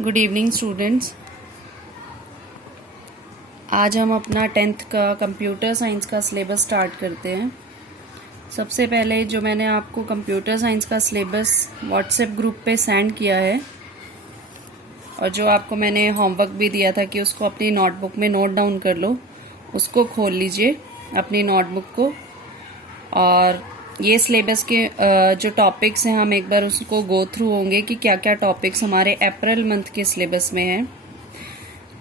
Good evening students. आज हम अपना 10th का कंप्यूटर साइंस का सिलेबस स्टार्ट करते हैं। सबसे पहले जो मैंने आपको कंप्यूटर साइंस का सिलेबस व्हाट्सएप ग्रुप पे सेंड किया है और जो आपको मैंने होमवर्क भी दिया था कि उसको अपनी नोटबुक में नोट डाउन कर लो, उसको खोल लीजिए अपनी नोटबुक को। और ये सिलेबस के जो टॉपिक्स हैं हम एक बार उसको गो थ्रू होंगे कि क्या क्या टॉपिक्स हमारे अप्रैल मंथ के सिलेबस में हैं।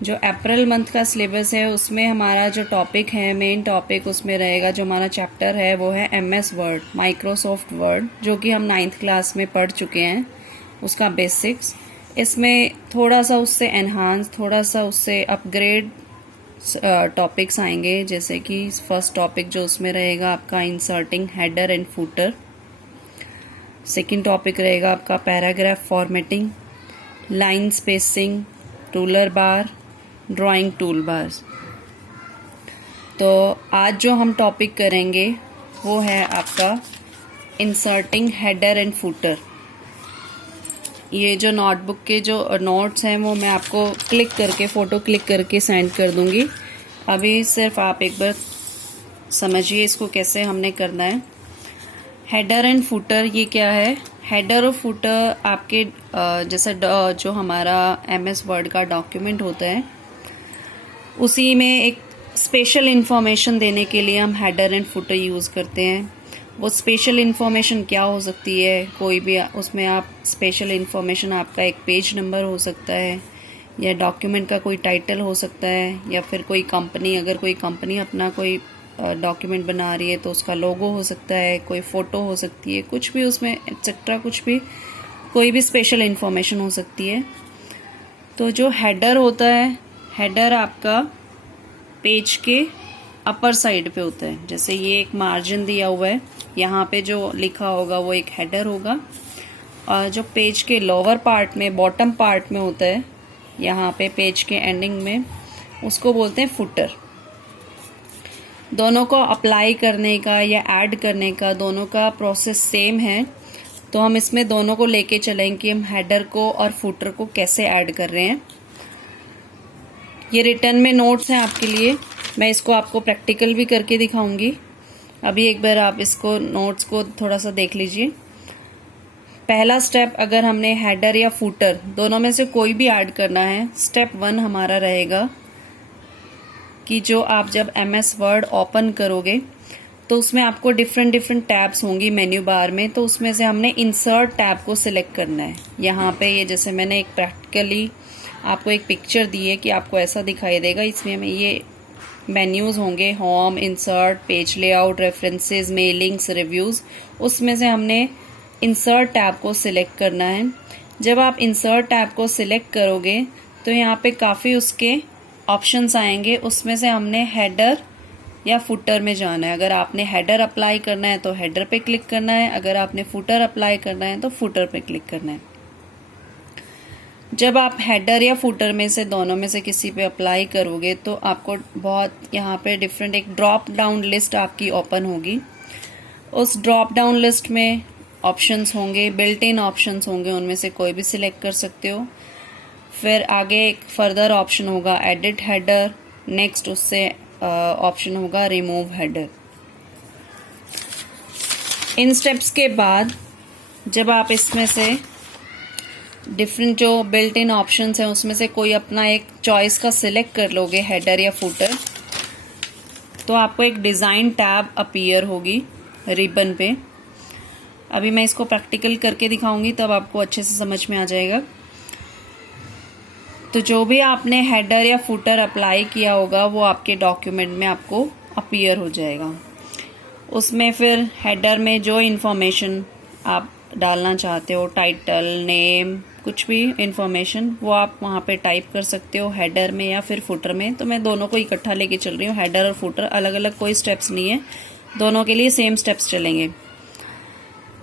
जो अप्रैल मंथ का सिलेबस है उसमें हमारा जो टॉपिक है, मेन टॉपिक उसमें रहेगा, जो हमारा चैप्टर है वो है MS वर्ड, माइक्रोसॉफ्ट वर्ड, जो कि हम 9th क्लास में पढ़ चुके हैं, उसका बेसिक्स। इसमें थोड़ा सा उससे एनहांस, थोड़ा सा उससे अपग्रेड टॉपिक्स आएंगे, जैसे कि फर्स्ट टॉपिक जो उसमें रहेगा आपका inserting header and footer. Second topic रहेगा आपका paragraph formatting, line spacing, ruler bar, drawing tool bars. तो आज जो हम टॉपिक करेंगे वो है आपका इंसर्टिंग हेडर एंड फूटर। ये जो नोटबुक के जो नोट्स हैं वो मैं आपको क्लिक करके, फ़ोटो क्लिक करके सेंड कर दूंगी। अभी सिर्फ आप एक बार समझिए इसको कैसे हमने करना है। हेडर एंड फूटर ये क्या है? हेडर और फूटर आपके जैसे जो हमारा MS वर्ड का डॉक्यूमेंट होता है उसी में एक स्पेशल इन्फॉर्मेशन देने के लिए हम हेडर एंड फूटर यूज़ करते हैं। वो स्पेशल इन्फॉर्मेशन क्या हो सकती है? कोई भी उसमें आप स्पेशल इन्फॉर्मेशन, आपका एक पेज नंबर हो सकता है, या डॉक्यूमेंट का कोई टाइटल हो सकता है, या फिर कोई कंपनी, अगर कोई कंपनी अपना कोई डॉक्यूमेंट बना रही है तो उसका लोगो हो सकता है, कोई फ़ोटो हो सकती है, कुछ भी उसमें एक्सेट्रा, कुछ भी, कोई भी स्पेशल इन्फॉर्मेशन हो सकती है। तो जो हेडर होता है, हेडर आपका पेज के अपर साइड पे होता है। जैसे ये एक मार्जिन दिया हुआ है, यहाँ पे जो लिखा होगा वो एक हेडर होगा, और जो पेज के लोअर पार्ट में, बॉटम पार्ट में होता है, यहाँ पे पेज के एंडिंग में, उसको बोलते हैं फुटर। दोनों को अप्लाई करने का या ऐड करने का दोनों का प्रोसेस सेम है, तो हम इसमें दोनों को लेके चलेंगे कि हम हेडर को और फुटर को कैसे ऐड कर रहे हैं। ये रिटर्न में नोट्स हैं आपके लिए, मैं इसको आपको प्रैक्टिकल भी करके दिखाऊंगी। अभी एक बार आप इसको नोट्स को थोड़ा सा देख लीजिए। पहला स्टेप, अगर हमने हेडर या फूटर दोनों में से कोई भी ऐड करना है, स्टेप 1 हमारा रहेगा कि जो आप जब MS वर्ड ओपन करोगे तो उसमें आपको डिफरेंट टैब्स होंगी मेन्यू बार में, तो उसमें से हमने इंसर्ट टैब को सिलेक्ट करना है। यहाँ पे ये जैसे मैंने एक प्रैक्टिकली आपको एक पिक्चर दी है कि आपको ऐसा दिखाई देगा। इसमें हमें ये मेन्यूज़ होंगे, home, insert, page layout, references, mailings, reviews. उसमें से हमने इंसर्ट टैब को सिलेक्ट करना है। जब आप इंसर्ट टैब को सिलेक्ट करोगे तो यहाँ पे काफ़ी उसके ऑप्शंस आएंगे, उसमें से हमने हेडर या फुटर में जाना है। अगर आपने हेडर अप्लाई करना है तो हेडर पे क्लिक करना है, अगर आपने फुटर अप्लाई करना है तो फुटर पे क्लिक करना है। जब आप हेडर या फुटर में से दोनों में से किसी पे अप्लाई करोगे तो आपको बहुत यहाँ पे डिफरेंट एक ड्रॉप डाउन लिस्ट आपकी ओपन होगी। उस ड्रॉप डाउन लिस्ट में ऑप्शंस होंगे, बिल्ट इन ऑप्शंस होंगे, उनमें से कोई भी सिलेक्ट कर सकते हो। फिर आगे एक फर्दर ऑप्शन होगा एडिट हेडर, नेक्स्ट उससे ऑप्शन होगा रिमूव हेडर। इन स्टेप्स के बाद जब आप इसमें से डिफरेंट जो बिल्ट इन ऑप्शंस हैं उसमें से कोई अपना एक चॉइस का सिलेक्ट कर लोगे, हेडर या फुटर, तो आपको एक डिज़ाइन टैब अपीयर होगी रिबन पे। अभी मैं इसको प्रैक्टिकल करके दिखाऊंगी तब आपको अच्छे से समझ में आ जाएगा। तो जो भी आपने हेडर या फुटर अप्लाई किया होगा वो आपके डॉक्यूमेंट में आपको अपीयर हो जाएगा। उसमें फिर हेडर में जो इन्फॉर्मेशन आप डालना चाहते हो, टाइटल, नेम, कुछ भी इन्फॉर्मेशन, वो आप वहाँ पे टाइप कर सकते हो हेडर में या फिर फुटर में। तो मैं दोनों को इकट्ठा लेके चल रही हूँ, हेडर और फुटर अलग अलग कोई स्टेप्स नहीं है, दोनों के लिए सेम स्टेप्स चलेंगे।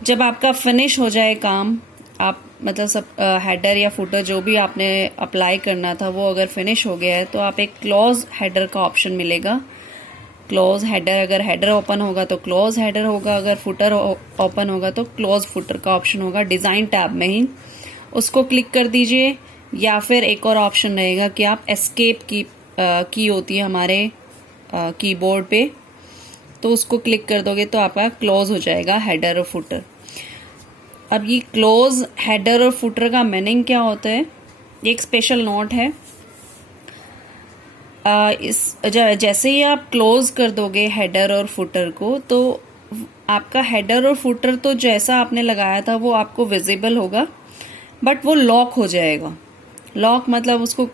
जब आपका फिनिश हो जाए काम, आप मतलब सब हेडर या फुटर जो भी आपने अप्लाई करना था वो अगर फिनिश हो गया है तो आप एक क्लोज हेडर का ऑप्शन मिलेगा। क्लोज हेडर, अगर हेडर ओपन होगा तो क्लोज हेडर होगा, अगर फुटर ओपन होगा तो क्लोज फुटर का ऑप्शन होगा डिज़ाइन टैब में ही। उसको क्लिक कर दीजिए। या फिर एक और ऑप्शन रहेगा कि आप एस्केप की होती है हमारे कीबोर्ड पे, तो उसको क्लिक कर दोगे तो आपका क्लोज हो जाएगा हेडर और फुटर। अब ये क्लोज हेडर और फुटर का मीनिंग क्या होता है, ये एक स्पेशल नोट है। जैसे ही आप क्लोज कर दोगे हेडर और फुटर को, तो आपका हेडर और फुटर तो जैसा आपने लगाया था वो आपको विजिबल होगा, बट वो लॉक हो जाएगा। लॉक मतलब उसमें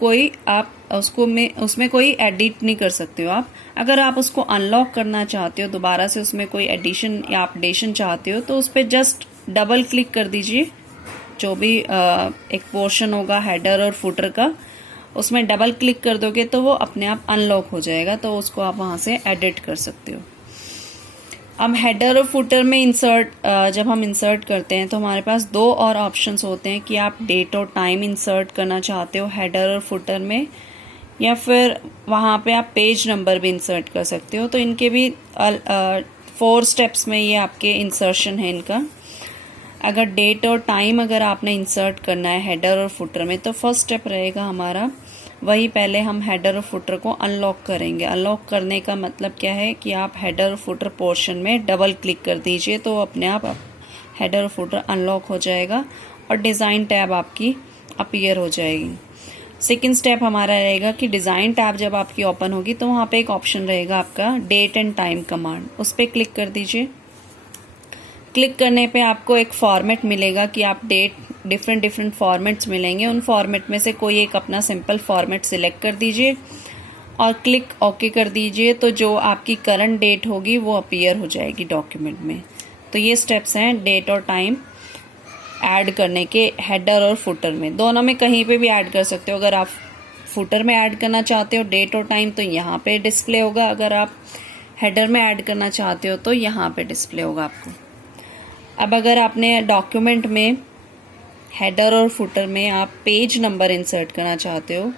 कोई एडिट नहीं कर सकते हो आप। अगर आप उसको अनलॉक करना चाहते हो, दोबारा से उसमें कोई एडिशन या अपडेशन चाहते हो, तो उस पर जस्ट डबल क्लिक कर दीजिए। जो भी एक पोर्शन होगा हेडर और फुटर का, उसमें डबल क्लिक कर दोगे तो वो अपने आप अनलॉक हो जाएगा, तो उसको आप वहां से एडिट कर सकते हो। अब हेडर और फुटर में जब हम इंसर्ट करते हैं तो हमारे पास दो और ऑप्शंस होते हैं कि आप डेट और टाइम इंसर्ट करना चाहते हो हेडर और फुटर में, या फिर वहाँ पे आप पेज नंबर भी इंसर्ट कर सकते हो। तो इनके भी 4 स्टेप्स में ये आपके इंसर्शन है इनका। अगर डेट और टाइम अगर आपने इंसर्ट करना है हेडर और फुटर में, तो फर्स्ट स्टेप रहेगा हमारा वही, पहले हम हेडर और फुटर को अनलॉक करेंगे। अनलॉक करने का मतलब क्या है कि आप हेडर और फुटर पोर्शन में डबल क्लिक कर दीजिए, तो अपने आप हेडर और फुटर अनलॉक हो जाएगा और डिज़ाइन टैब आपकी अपीयर हो जाएगी। सेकंड स्टेप हमारा रहेगा कि डिज़ाइन टैब जब आपकी ओपन होगी तो वहाँ पे एक ऑप्शन रहेगा आपका डेट एंड टाइम कमांड, उस पर क्लिक कर दीजिए। क्लिक करने पे आपको एक फॉर्मेट मिलेगा कि आप डिफरेंट फॉर्मेट्स मिलेंगे, उन फॉर्मेट में से कोई एक अपना सिंपल फॉर्मेट सिलेक्ट कर दीजिए और क्लिक ओके कर दीजिए। तो जो आपकी करंट डेट होगी वो अपीयर हो जाएगी डॉक्यूमेंट में। तो ये स्टेप्स हैं डेट और टाइम ऐड करने के हेडर और फुटर में। दोनों में कहीं पे भी ऐड कर सकते हो। अगर आप फुटर में ऐड करना चाहते हो डेट और टाइम, तो यहाँ पे डिस्प्ले होगा। अगर आप हेडर में ऐड करना चाहते हो तो यहाँ पे डिस्प्ले होगा आपको। अब अगर आपने डॉक्यूमेंट में हेडर और फुटर में आप पेज नंबर इंसर्ट करना चाहते हो,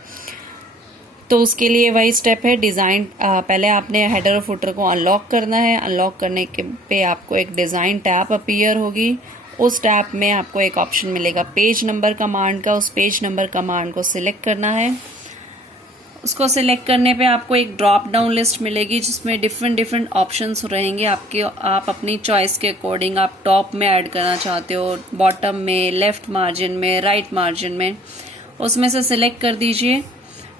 तो उसके लिए वही स्टेप है डिज़ाइन। पहले आपने हेडर और फुटर को अनलॉक करना है। अनलॉक करने के पे आपको एक डिज़ाइन टैब अपीयर होगी। उस टैब में आपको एक ऑप्शन मिलेगा पेज नंबर कमांड का। उस पेज नंबर कमांड को सिलेक्ट करना है। उसको सिलेक्ट करने पे आपको एक ड्रॉप डाउन लिस्ट मिलेगी जिसमें डिफरेंट ऑप्शंस रहेंगे आपके। आप अपनी चॉइस के अकॉर्डिंग आप टॉप में ऐड करना चाहते हो, बॉटम में, लेफ्ट मार्जिन में, राइट मार्जिन में, उसमें से सिलेक्ट कर दीजिए।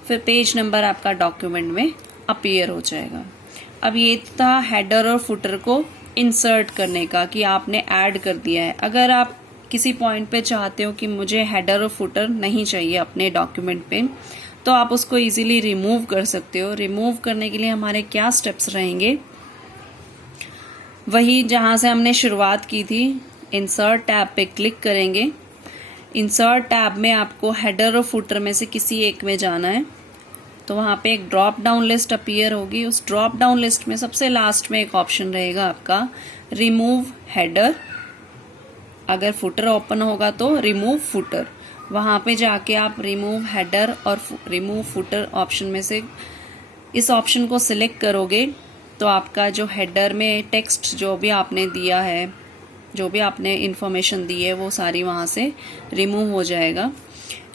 फिर पेज नंबर आपका डॉक्यूमेंट में अपीयर हो जाएगा। अब ये था हेडर और फुटर को इंसर्ट करने का कि आपने ऐड कर दिया है। अगर आप किसी पॉइंट पे चाहते हो कि मुझे हेडर और फुटर नहीं चाहिए अपने डॉक्यूमेंट पे, तो आप उसको इजीली रिमूव कर सकते हो। रिमूव करने के लिए हमारे क्या स्टेप्स रहेंगे, वही जहां से हमने शुरुआत की थी। इंसर्ट टैब पे क्लिक करेंगे। इंसर्ट टैब में आपको हेडर और फुटर में से किसी एक में जाना है, तो वहां पे एक ड्रॉप डाउन लिस्ट अपीयर होगी। उस ड्रॉप डाउन लिस्ट में सबसे लास्ट में एक ऑप्शन रहेगा आपका रिमूव हेडर। अगर फुटर ओपन होगा तो रिमूव फुटर, वहां पे जाके आप रिमूव हेडर और रिमूव फुटर ऑप्शन में से इस ऑप्शन को सिलेक्ट करोगे, तो आपका जो हेडर में टेक्स्ट जो भी आपने दिया है, जो भी आपने इंफॉर्मेशन दी है, वो सारी वहां से रिमूव हो जाएगा।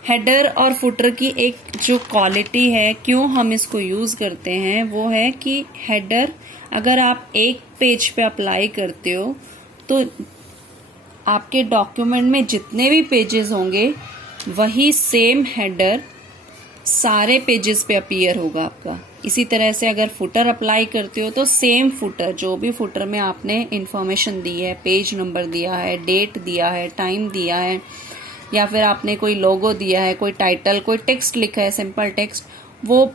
हेडर और फुटर की एक जो क्वालिटी है, क्यों हम इसको यूज करते हैं, वो है कि हेडर अगर आप एक पेज पे अप्लाई करते हो तो आपके डॉक्यूमेंट में जितने भी पेजेस होंगे वही सेम हेडर सारे पेजेस पे अपीयर होगा आपका। इसी तरह से अगर फुटर अप्लाई करते हो तो सेम फुटर, जो भी फुटर में आपने इंफॉर्मेशन दी है, पेज नंबर दिया है, डेट दिया है, टाइम दिया है, या फिर आपने कोई लोगो दिया है, कोई टाइटल, कोई टेक्स्ट लिखा है, सिंपल टेक्स्ट, वो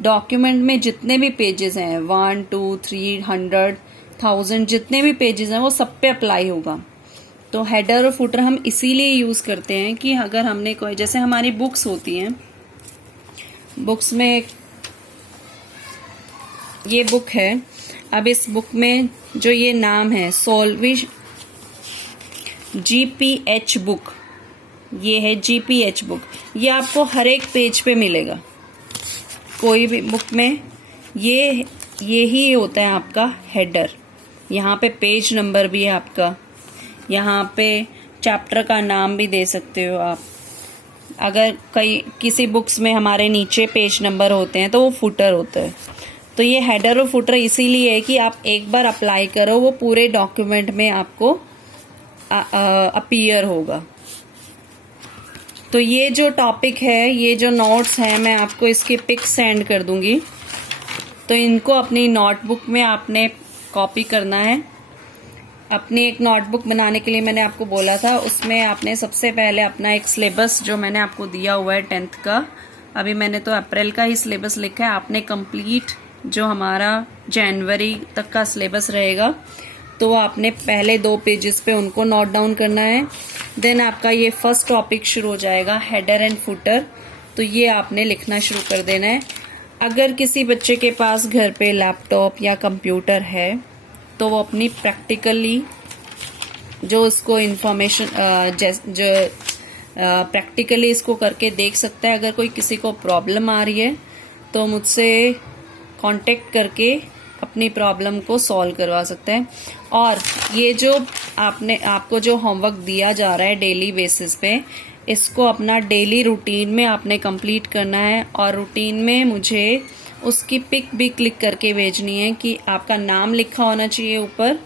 डॉक्यूमेंट में जितने भी पेजेस हैं 1, 2, 3, 100, 1000 जितने भी पेजेस हैं वो सब पे अप्लाई होगा। तो हेडर और फुटर हम इसीलिए यूज करते हैं कि अगर हमने कोई, जैसे हमारी बुक्स होती हैं, बुक्स में ये बुक है। अब इस बुक में जो ये नाम है सोल्विश GPH बुक, ये है GPH बुक, ये आपको हर एक पेज पे मिलेगा। कोई भी बुक में ये ही होता है आपका हेडर। यहाँ पे पेज नंबर भी है आपका, यहाँ पे चैप्टर का नाम भी दे सकते हो आप। अगर किसी बुक्स में हमारे नीचे पेज नंबर होते हैं तो वो फुटर होता है। तो ये हेडर और फुटर इसीलिए है कि आप एक बार अप्लाई करो वो पूरे डॉक्यूमेंट में आपको अपीयर होगा। तो ये जो टॉपिक है, ये जो नोट्स हैं, मैं आपको इसकी पिक सेंड कर दूंगी। तो इनको अपनी नोटबुक में आपने कॉपी करना है। अपनी एक नोटबुक बनाने के लिए मैंने आपको बोला था, उसमें आपने सबसे पहले अपना एक सिलेबस जो मैंने आपको दिया हुआ है 10th का, अभी मैंने तो अप्रैल का ही सिलेबस लिखा है, आपने कंप्लीट जो हमारा जनवरी तक का सिलेबस रहेगा तो वो आपने पहले 2 पेजेस पे उनको नोट डाउन करना है। देन आपका ये फर्स्ट टॉपिक शुरू हो जाएगा, हेडर एंड फुटर। तो ये आपने लिखना शुरू कर देना है। अगर किसी बच्चे के पास घर पे लैपटॉप या कंप्यूटर है तो वो अपनी प्रैक्टिकली जो उसको इन्फॉर्मेशन जो प्रैक्टिकली इसको करके देख सकता है। अगर कोई किसी को प्रॉब्लम आ रही है तो मुझसे कांटेक्ट करके अपनी प्रॉब्लम को सॉल्व करवा सकते हैं। और ये जो आपको जो होमवर्क दिया जा रहा है डेली बेसिस पे, इसको अपना डेली रूटीन में आपने कंप्लीट करना है। और रूटीन में मुझे उसकी पिक भी क्लिक करके भेजनी है कि आपका नाम लिखा होना चाहिए ऊपर,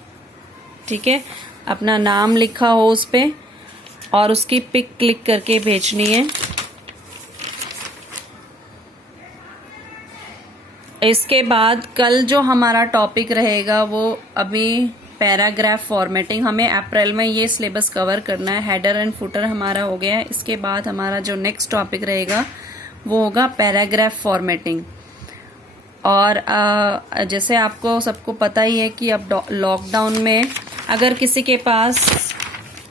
ठीक है, अपना नाम लिखा हो उस पे और उसकी पिक क्लिक करके भेजनी है। इसके बाद कल जो हमारा टॉपिक रहेगा वो अभी पैराग्राफ फॉर्मेटिंग, हमें अप्रैल में ये सिलेबस कवर करना है। हेडर एंड फुटर हमारा हो गया है। इसके बाद हमारा जो नेक्स्ट टॉपिक रहेगा वो होगा पैराग्राफ फॉर्मेटिंग। और जैसे आपको सबको पता ही है कि अब लॉकडाउन में अगर किसी के पास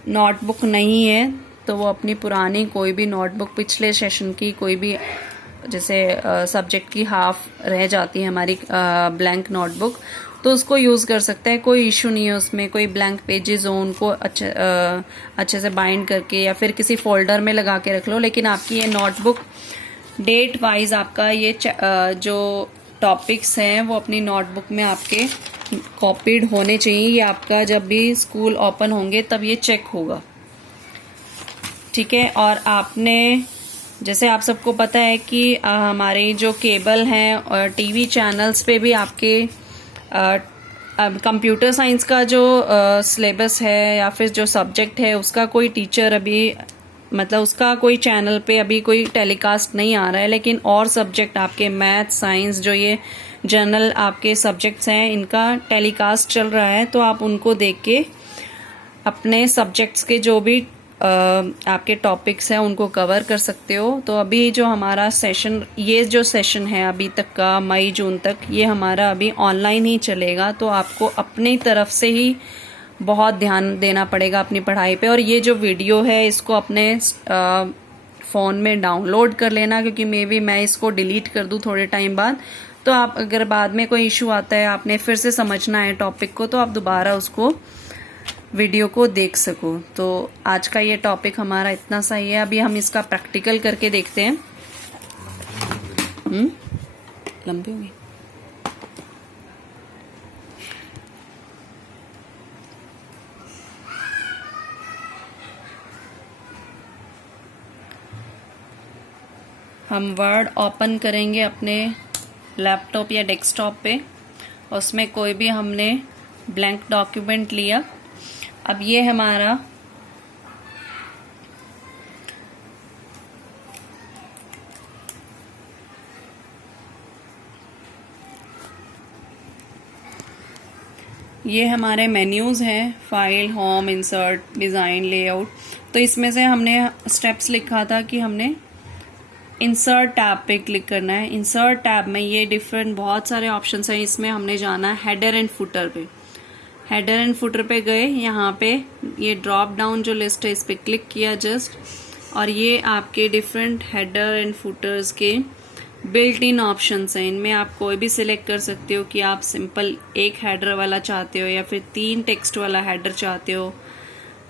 नोटबुक नहीं है तो वो अपनी पुरानी कोई भी नोटबुक, पिछले सेशन की कोई भी, जैसे सब्जेक्ट की हाफ रह जाती है हमारी ब्लैंक नोटबुक, तो उसको यूज़ कर सकते हैं। कोई इशू नहीं है उसमें, कोई ब्लैंक पेजेस हो उनको अच्छे से बाइंड करके या फिर किसी फोल्डर में लगा के रख लो। लेकिन आपकी ये नोटबुक डेट वाइज आपका ये जो टॉपिक्स हैं वो अपनी नोटबुक में आपके कॉपीड होने चाहिए। ये आपका जब भी स्कूल ओपन होंगे तब ये चेक होगा, ठीक है। और आपने, जैसे आप सबको पता है कि हमारे जो केबल हैं और टीवी चैनल्स पे भी आपके कंप्यूटर साइंस का जो सिलेबस है या फिर जो सब्जेक्ट है उसका कोई टीचर अभी, मतलब उसका कोई चैनल पे अभी कोई टेलीकास्ट नहीं आ रहा है। लेकिन और सब्जेक्ट आपके मैथ, साइंस, जो ये जनरल आपके सब्जेक्ट्स हैं, इनका टेलीकास्ट चल रहा है। तो आप उनको देख के अपने सब्जेक्ट्स के जो भी आपके टॉपिक्स हैं उनको कवर कर सकते हो। तो अभी जो हमारा सेशन, ये जो सेशन है अभी तक का मई जून तक, ये हमारा अभी ऑनलाइन ही चलेगा। तो आपको अपनी तरफ से ही बहुत ध्यान देना पड़ेगा अपनी पढ़ाई पे। और ये जो वीडियो है इसको अपने फ़ोन में डाउनलोड कर लेना, क्योंकि मे बी मैं इसको डिलीट कर दूँ थोड़े टाइम बाद। तो आप अगर बाद में कोई इशू आता है, आपने फिर से समझना है टॉपिक को, तो आप दोबारा उसको वीडियो को देख सको। तो आज का ये टॉपिक हमारा इतना सा ही है। अभी हम इसका प्रैक्टिकल करके देखते हैं। लंबी होगी। हम वर्ड ओपन करेंगे अपने लैपटॉप या डेस्कटॉप पे, उसमें कोई भी हमने ब्लैंक डॉक्यूमेंट लिया। अब ये हमारा ये हमारे मेन्यूज़ हैं, file, home, insert, design, layout. तो इसमें से हमने स्टेप्स लिखा था कि हमने इंसर्ट टैब पे क्लिक करना है। इंसर्ट टैब में ये डिफरेंट बहुत सारे ऑप्शंस हैं। इसमें हमने जाना है हेडर एंड फुटर पे। हेडर एंड फुटर पे गए, यहाँ पे ये ड्रॉप डाउन जो लिस्ट है इस पे क्लिक किया जस्ट, और ये आपके डिफरेंट हेडर एंड फुटर्स के बिल्ट इन ऑप्शंस हैं। इनमें आप कोई भी सिलेक्ट कर सकते हो कि आप सिंपल एक हेडर वाला चाहते हो या फिर 3 टेक्स्ट वाला हेडर चाहते हो।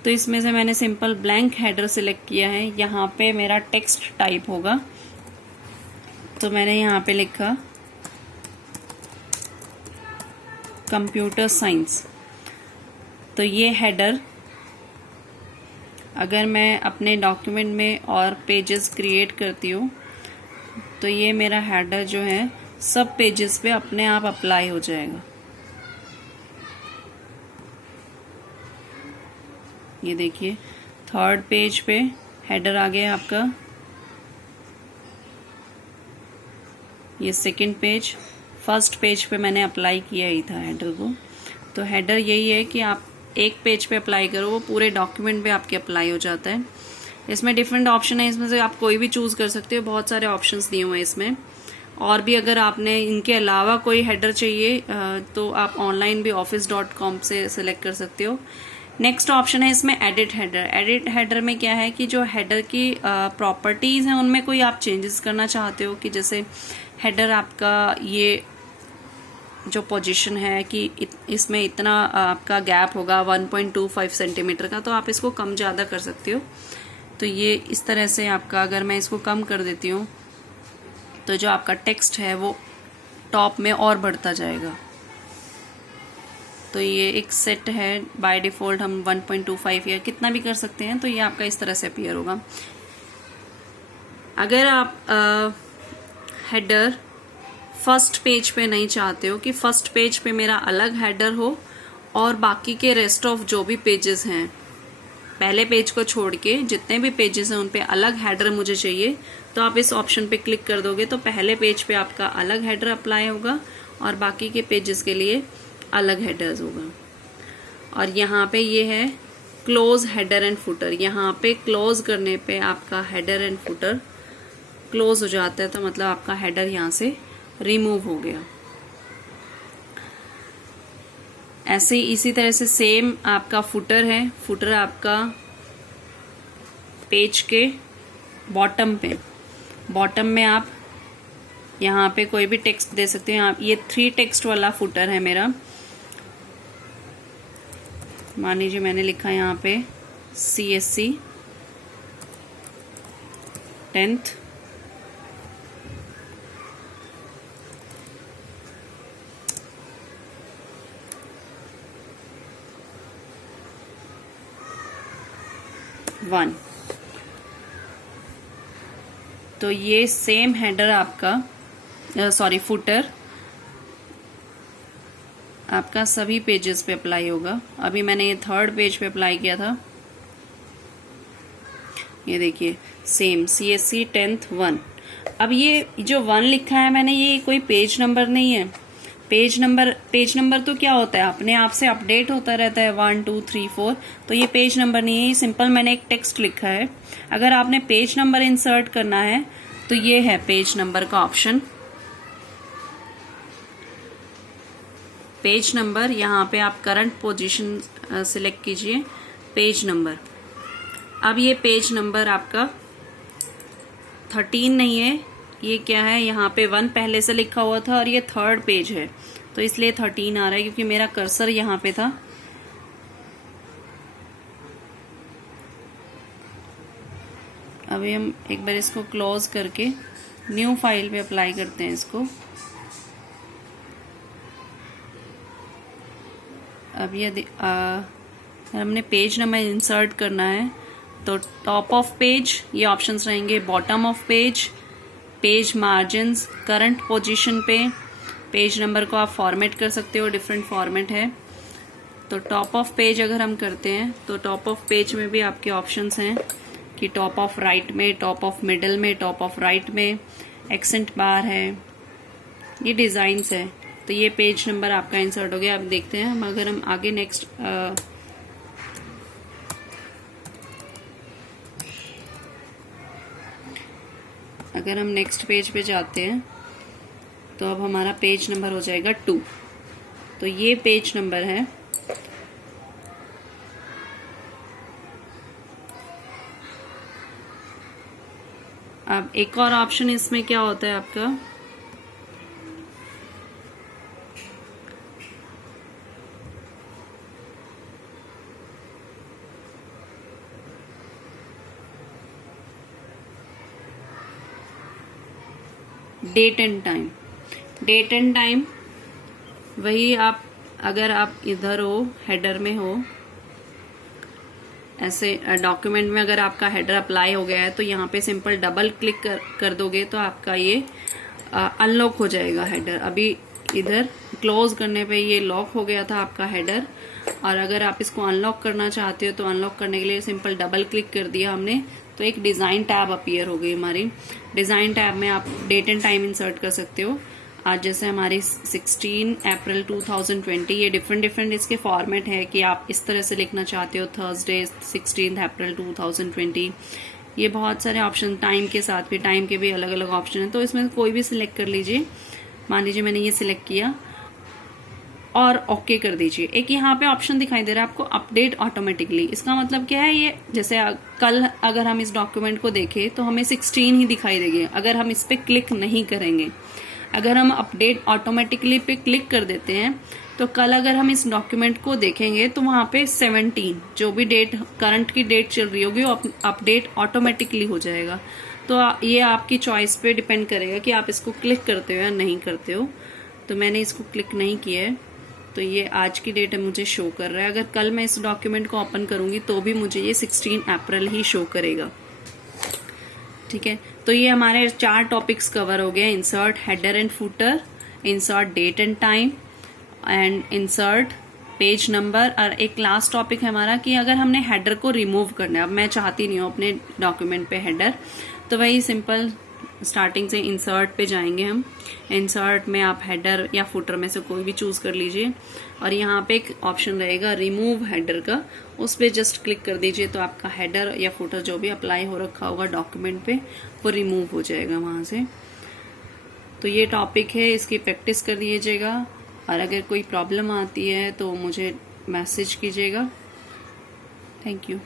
तो इसमें से मैंने सिंपल ब्लैंक हेडर सिलेक्ट किया है। यहाँ पे मेरा टेक्स्ट टाइप होगा, तो मैंने यहाँ पे लिखा कंप्यूटर साइंस। तो ये हेडर अगर मैं अपने डॉक्यूमेंट में और पेजेस क्रिएट करती हूँ तो ये मेरा हेडर जो है सब पेजेस पे अपने आप अप्लाई हो जाएगा। ये देखिए, थर्ड पेज पे हेडर आ गया आपका। ये सेकंड पेज, फर्स्ट पेज पे मैंने अप्लाई किया ही था हेडर को। तो हेडर यही है कि आप एक पेज पे अप्लाई करो, वो पूरे डॉक्यूमेंट पे आपके अप्लाई हो जाता है। इसमें डिफरेंट ऑप्शन है, इसमें से आप कोई भी चूज़ कर सकते हो। बहुत सारे ऑप्शंस दिए हुए हैं इसमें। और भी अगर आपने इनके अलावा कोई हेडर चाहिए तो आप ऑनलाइन भी office.com से सिलेक्ट कर सकते हो। नेक्स्ट ऑप्शन है इसमें एडिट हेडर। एडिट हेडर में क्या है कि जो हेडर की प्रॉपर्टीज़ हैं उनमें कोई आप चेंजेस करना चाहते हो, कि जैसे हेडर आपका ये जो पोजीशन है कि इसमें इतना आपका गैप होगा 1.25 सेंटीमीटर का, तो आप इसको कम ज़्यादा कर सकते हो। तो ये इस तरह से आपका, अगर मैं इसको कम कर देती हूँ तो जो आपका टेक्स्ट है वो टॉप में और बढ़ता जाएगा। तो ये एक सेट है, बाय डिफ़ॉल्ट हम 1.25 या कितना भी कर सकते हैं। तो ये आपका इस तरह से अपीयर होगा। अगर आप हेडर फर्स्ट पेज पे नहीं चाहते हो कि फर्स्ट पेज पे मेरा अलग हेडर हो और बाकी के रेस्ट ऑफ जो भी पेजेस हैं, पहले पेज को छोड़ के जितने भी पेजेस हैं उन पे अलग हेडर मुझे चाहिए, तो आप इस ऑप्शन पे क्लिक कर दोगे तो पहले पेज पे आपका अलग हेडर अप्लाई होगा और बाकी के पेजेस के लिए अलग हेडर्स होगा। और यहाँ पे ये है क्लोज हेडर एंड फुटर। यहाँ पे क्लोज करने पे आपका हेडर एंड फुटर क्लोज हो जाता है, तो मतलब आपका हेडर यहाँ से रिमूव हो गया। ऐसे इसी तरह से सेम आपका फुटर है। फुटर आपका पेज के बॉटम पे, बॉटम में आप यहाँ पे कोई भी टेक्स्ट दे सकते हो। ये 3 टेक्स्ट वाला फुटर है मेरा। मान लीजिए मैंने लिखा यहाँ पे CSC 10th वन। तो ये सेम हेडर आपका फुटर आपका सभी पेजेस पे अप्लाई होगा। अभी मैंने ये थर्ड पेज पे अप्लाई किया था। ये देखिए सेम CSC 10th 1। अब ये जो 1 लिखा है मैंने, ये कोई पेज नंबर नहीं है। पेज नंबर तो क्या होता है, अपने आप से अपडेट होता रहता है 1 2 3 4। तो ये पेज नंबर नहीं है, ये सिंपल मैंने एक टेक्स्ट लिखा है। अगर आपने पेज नंबर इंसर्ट करना है तो ये है पेज नंबर का ऑप्शन। पेज नंबर, यहाँ पे आप करंट पोजीशन सिलेक्ट कीजिए, पेज नंबर। अब ये पेज नंबर आपका 13 नहीं है, ये क्या है, यहाँ पे 1 पहले से लिखा हुआ था और ये थर्ड पेज है, तो इसलिए 13 आ रहा है क्योंकि मेरा कर्सर यहाँ पे था। अभी हम एक बार इसको क्लोज करके न्यू फाइल पे अप्लाई करते हैं इसको। अब ये हमने पेज नंबर इंसर्ट करना है तो टॉप ऑफ पेज ये ऑप्शंस रहेंगे, bottom of page, page margins, current position पे पेज नंबर को आप फॉर्मेट कर सकते हो, डिफरेंट फॉर्मेट है। तो टॉप ऑफ पेज अगर हम करते हैं तो टॉप ऑफ पेज में भी आपके ऑप्शंस हैं कि टॉप ऑफ राइट में, टॉप ऑफ मिडल में, टॉप ऑफ राइट में, एक्सेंट बार है, ये डिज़ाइंस है। तो ये पेज नंबर आपका इंसर्ट हो गया। अब देखते हैं हम, अगर हम आगे नेक्स्ट अगर हम नेक्स्ट पेज पे जाते हैं तो अब हमारा पेज नंबर हो जाएगा 2। तो ये पेज नंबर है। अब एक और ऑप्शन इसमें क्या होता है आपका, date and time. Date and time वही आप, अगर आप इधर हो, हेडर में हो, ऐसे डॉक्यूमेंट में अगर आपका हेडर अप्लाई हो गया है तो यहाँ पे सिंपल डबल क्लिक कर दोगे तो आपका ये अनलॉक हो जाएगा हेडर। अभी इधर क्लोज करने पे ये लॉक हो गया था आपका हेडर, और अगर आप इसको अनलॉक करना चाहते हो तो अनलॉक करने के लिए सिंपल डबल क्लिक कर दिया हमने तो एक डिजाइन टैब अपीयर हो गई हमारी। डिजाइन टैब में आप डेट एंड टाइम इंसर्ट कर सकते हो। आज जैसे हमारी 16 अप्रैल 2020, ये डिफरेंट इसके फॉर्मेट है कि आप इस तरह से लिखना चाहते हो थर्सडे 16 अप्रैल 2020। ये बहुत सारे ऑप्शन, टाइम के साथ भी, टाइम के भी अलग अलग ऑप्शन है, तो इसमें कोई भी सिलेक्ट कर लीजिए। मान लीजिए मैंने ये सिलेक्ट किया और ओके कर दीजिए। एक यहाँ पे ऑप्शन दिखाई दे रहा है आपको अपडेट ऑटोमेटिकली। इसका मतलब क्या है, ये जैसे कल अगर हम इस डॉक्यूमेंट को देखें तो हमें 16 ही दिखाई देगी अगर हम इस पे क्लिक नहीं करेंगे। अगर हम अपडेट ऑटोमेटिकली पे क्लिक कर देते हैं तो कल अगर हम इस डॉक्यूमेंट को देखेंगे तो वहां पे 17 जो भी डेट करंट की डेट चल रही होगी वो अपडेट ऑटोमेटिकली हो जाएगा। तो ये आपकी चॉइस पे डिपेंड करेगा कि आप इसको क्लिक करते हो या नहीं करते हो। तो मैंने इसको क्लिक नहीं किया है तो ये आज की डेट मुझे शो कर रहा है। अगर कल मैं इस डॉक्यूमेंट को ओपन करूंगी तो भी मुझे ये 16 अप्रैल ही शो करेगा। ठीक है, तो ये हमारे 4 टॉपिक्स कवर हो गए। Insert header and footer, insert date and time and insert page number. और एक लास्ट टॉपिक है हमारा कि अगर हमने हेडर को रिमूव करना है, अब मैं चाहती नहीं हूँ अपने डॉक्यूमेंट पे हेडर, तो वही सिंपल स्टार्टिंग से इंसर्ट पे जाएंगे हम। इंसर्ट में आप हेडर या फुटर में से कोई भी चूज कर लीजिए और यहाँ पे एक ऑप्शन रहेगा रिमूव हेडर का, उस पे जस्ट क्लिक कर दीजिए तो आपका हेडर या फुटर जो भी अप्लाई हो रखा होगा डॉक्यूमेंट पे वो रिमूव हो जाएगा वहां से। तो ये टॉपिक है, इसकी प्रैक्टिस कर लीजिएगा और अगर कोई प्रॉब्लम आती है तो मुझे मैसेज कीजिएगा। Thank you.